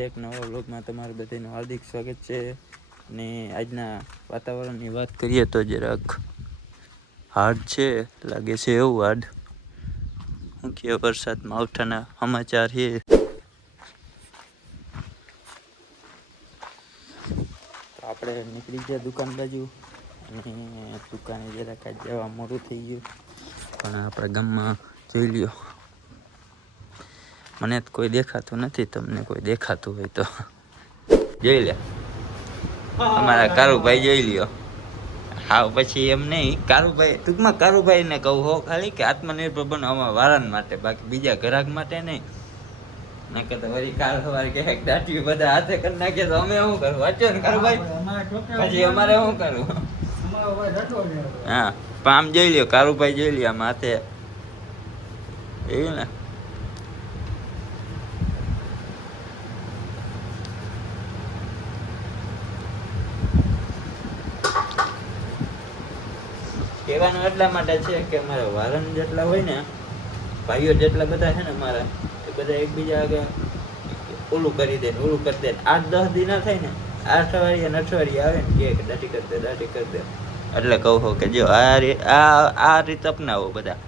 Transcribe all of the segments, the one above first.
એક નવા વ્લોગમાં તમારું બધાનું હાર્દિક સ્વાગત છે. અને આજના વાતાવરણની વાત કરીએ તો જરાક હાર્ડ છે, લાગે છે એવું હાર્ડ. મુખ્ય વરસાદ માવઠાના સમાચાર છે. તો આપણે નીકળી ગયા દુકાન બાજુ, અને દુકાને જરાક આજ જવા મોડું થઈ ગયું. પણ આપણા ગામમાં જોઈ લ્યો, મને તો કોઈ દેખાતું નથી, તમને કોઈ દેખાતું હોય તો જોઈ લે. અમારા કારુભાઈ જોઈ લ્યો. હા, પછી એમ નહીં, કારુભાઈ ટૂંકમાં કારુભાઈ ને કહું હો ખાલી કે આત્મનિર્ભર બનો અમારા વાળાને માટે, બાકી બીજા ગ્રાહક માટે નહીં. ના કે તો વળી કાલ સવારે કે દાટી બધા હાથે કરી નાખીએ તો અમે શું કરું? વાંચો ને કારુભાઈ, પછી અમારે શું કરવું? હા, પણ આમ જોઈ લ્યો, કારુભાઈ જોઈ લ્યો આમ હાથે એવું ને. કહેવાનું એટલા માટે છે કે અમારા વારન જેટલા હોય ને, ભાઈઓ જેટલા બધા છે ને અમારા, એ બધા એકબીજા આગળ ઓલું કરી દે, ઓલું કરી દે. 8-10 દી ના થાય ને, 8 અઠવાડિયે ને અઠવાડિયે આવે ને કે દાટી કરી દે, દાટી કરી દે. એટલે કહું કે જો આ રીત અપનાવો બધા.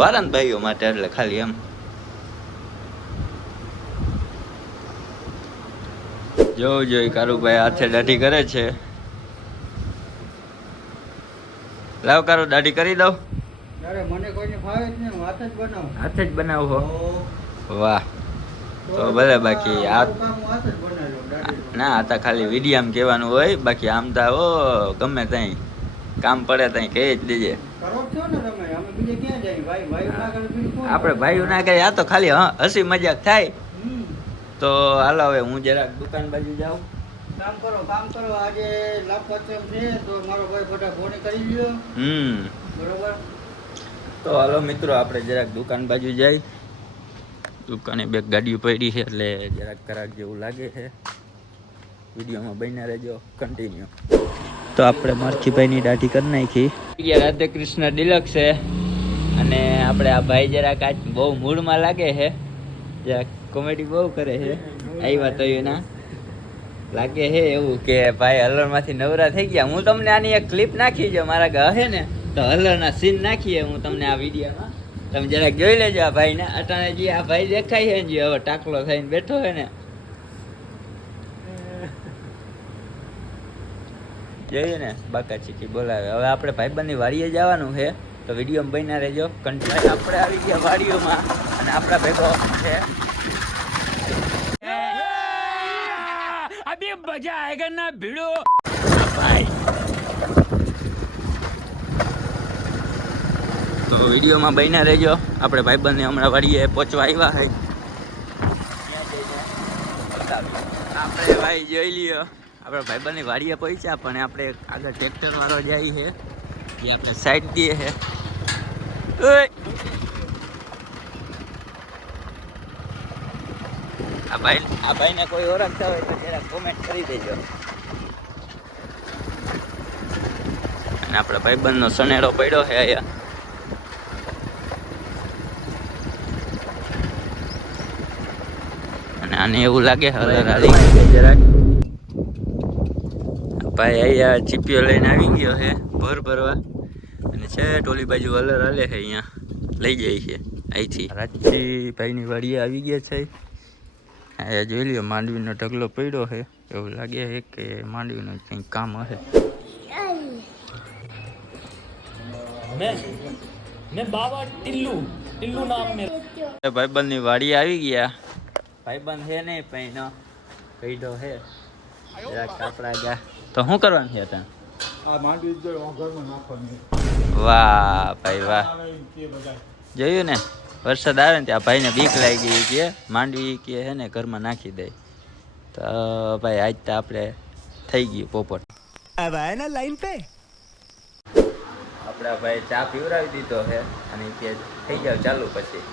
વારન ભાઈઓ માટે એટલે ખાલી એમ. જોઈ કારુભાઈ હાથે દાઢી કરે છે. લાવ કારુ, દાઢી કરી દઉં. મને કોઈને ફાવે જ નહીં, હાથે જ બનાવું. હાથે જ બનાવો. વાહ, તો ભલે. બાકી આ ના આતા ખાલી વિડીયામ કહેવાનું હોય, બાકી આમ તો ઓ ગમે ત્યાં કામ પડે ત્યાં કહી જ દેજે. આપણે ભાઈઓ ના કહે, આ તો ખાલી હસી મજાક થાય. તો હાલો હવે હું જરાક દુકાન બાજુ જાઉં. કામ કરો. આજે લાભ પંચમ છે તો મારો ભાઈ બધા ફોન કરી લ્યો. બરોબર. તો હાલો મિત્રો, આપણે જરાક દુકાન બાજુ જાય. દુકાને બે ગાડીઓ પડી છે એટલે જરાક કરાક જેવું લાગે છે. વિડીયોમાં બન્યા રહેજો કન્ટિન્યુ. તો આપણે મારખીભાઈની દાઢી કરી નાખી. રાધે કૃષ્ણ ડિલક્સ છે, અને આપણે આ ભાઈ જરાક આજ બહુ મૂડમાં લાગે છે. જરાક કોમેડી બહુ કરે છે. આવ્યા તો એના લાગે છે એવું કે ભાઈ હલરમાંથી નવરા થઈ ગયા. હું તમને આની એક ક્લિપ નાખી જો, મારા ઘર હે ને તો હલરના સીન નાખીએ હું તમને આ વિડીયોમાં. તમે જરાક જોઈ લેજો આ ભાઈને. અટાણે જે આ ભાઈ દેખાય છે ને, જે હવે ટાકલો થઈને બેઠો હોય ને, જોઈએ ને બાકા ચીકી બોલાવે. હવે આપણે ભાઈબંધની વાડીએ જવાનું છે, તો વિડીયોમાં બન્યા રહેજો કન્ટિન્યુ. આપણે આવી ગયા વાડીઓમાં, અને આપણા ભેગો છે અભી મજા આયેગા ના ભીડો ભાઈ. તો વિડીયોમાં બન્યા રહેજો. આપણે ભાઈબંધને હમણાં વાડીએ પહોંચવા આવ્યા છે. આપણે ભાઈ જોઈ લ્યો, આપણે ભાઈબંધની વાડીએ પહોંચ્યા, પણ આપણે આગળ ટ્રેક્ટર વાળો જાય છે, એ આપણે સાઈડ દઈએ છે. આ ભાઈને કોઈ ઓળખતા હોય તો જરા કોમેન્ટ કરી દેજો. અને આપણા ભાઈબંધનો સનેડો પડ્યો છે અહીંયા. અને આને એવું લાગે હલર હાલી જરાક. ભાઈ અહીંયા ચીપીઓ લઈને આવી ગયો છે ભર ભરવા, અને છે ટોલી બાજુ હલર હાલે છે, અહીંયા લઈ જાય છે. અહીંથી રાજજી ભાઈની વાડીએ આવી ગયા છે. અહીંયા જોઈ લ્યો, માંડવીનો ઢગલો પડ્યો છે. એવું લાગે છે કે માંડવીનું કંઈક કામ હશે. મેં બાબા ટિલ્લુ નામ મે ભાઈબંધની વાડીએ આવી ગયા. ભાઈબંધ છે નહીં પણ કઈડો છે કાપડા ગયા. તો શું કરવાનું છે ત્યાં? વાહ ભાઈ વાહ, જોયું ને વરસાદ આવે ને ત્યાં ભાઈને બીક લાગી કે માંડવી કે છે ને ઘરમાં નાખી દે. તો ભાઈ આજ તો આપણે થઈ ગયું પોપટ. હવે આના લાઈન પે આપણા ભાઈ ચા પીવડાવી દીધો છે, અને કે થઈ જાવ ચાલુ. પછી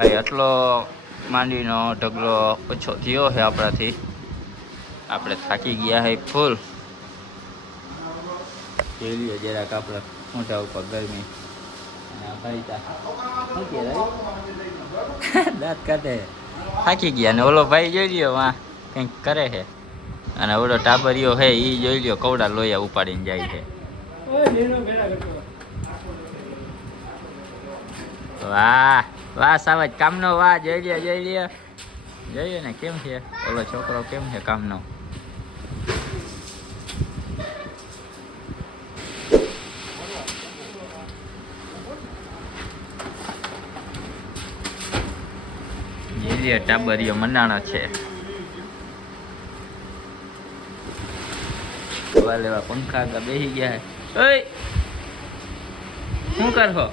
ભાઈ આટલો માંડવીનો ઢગલો ઓછો થયો છે આપણાથી. આપણે થાકી ગયા છે ફૂલ. જોઈ લ્યો જરાક આપણે મોઢા ઉપર ગરમી. અને આ ભાઈ શું કે દાંત કાઢે. થાકી ગયા ને ઓલો ભાઈ જોઈ લ્યો વાં કંઈક કરે છે. અને ઓલો ટાબરિયો છે એ જોઈ લ્યો કવડા લોયા ઉપાડીને જાય છે. વાહ વાહ સાવજ કામનો વાહ જોઈ લ્યો જોઈએ ને કેમ છે ઓલો છોકરો કેમ છે કામનો. જોઈ ટાબરિયો મનાણો છે. લેવા પંખા આગળ બેસી ગયા છે. ઓય શું કરશો?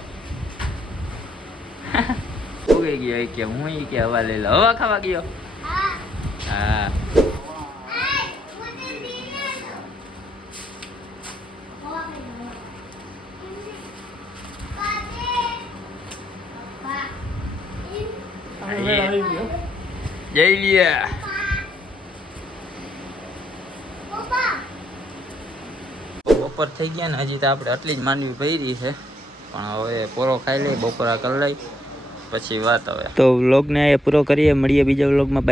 ઉગી ગયો કે હું કે હવા લઈ લો. હવા ખાવા ગયો? હા. જઈ લે. બપોર થઈ ગયા ને હજી તો આપણે આટલી જ માંડવી પડી છે. પણ હવે પોરો ખાઈ લઈ બપોરા કરી લઈ પછી વાત હવે. તો વ્લોગને પૂરો કરીએ. મળીએ બીજા વ્લોગમાં.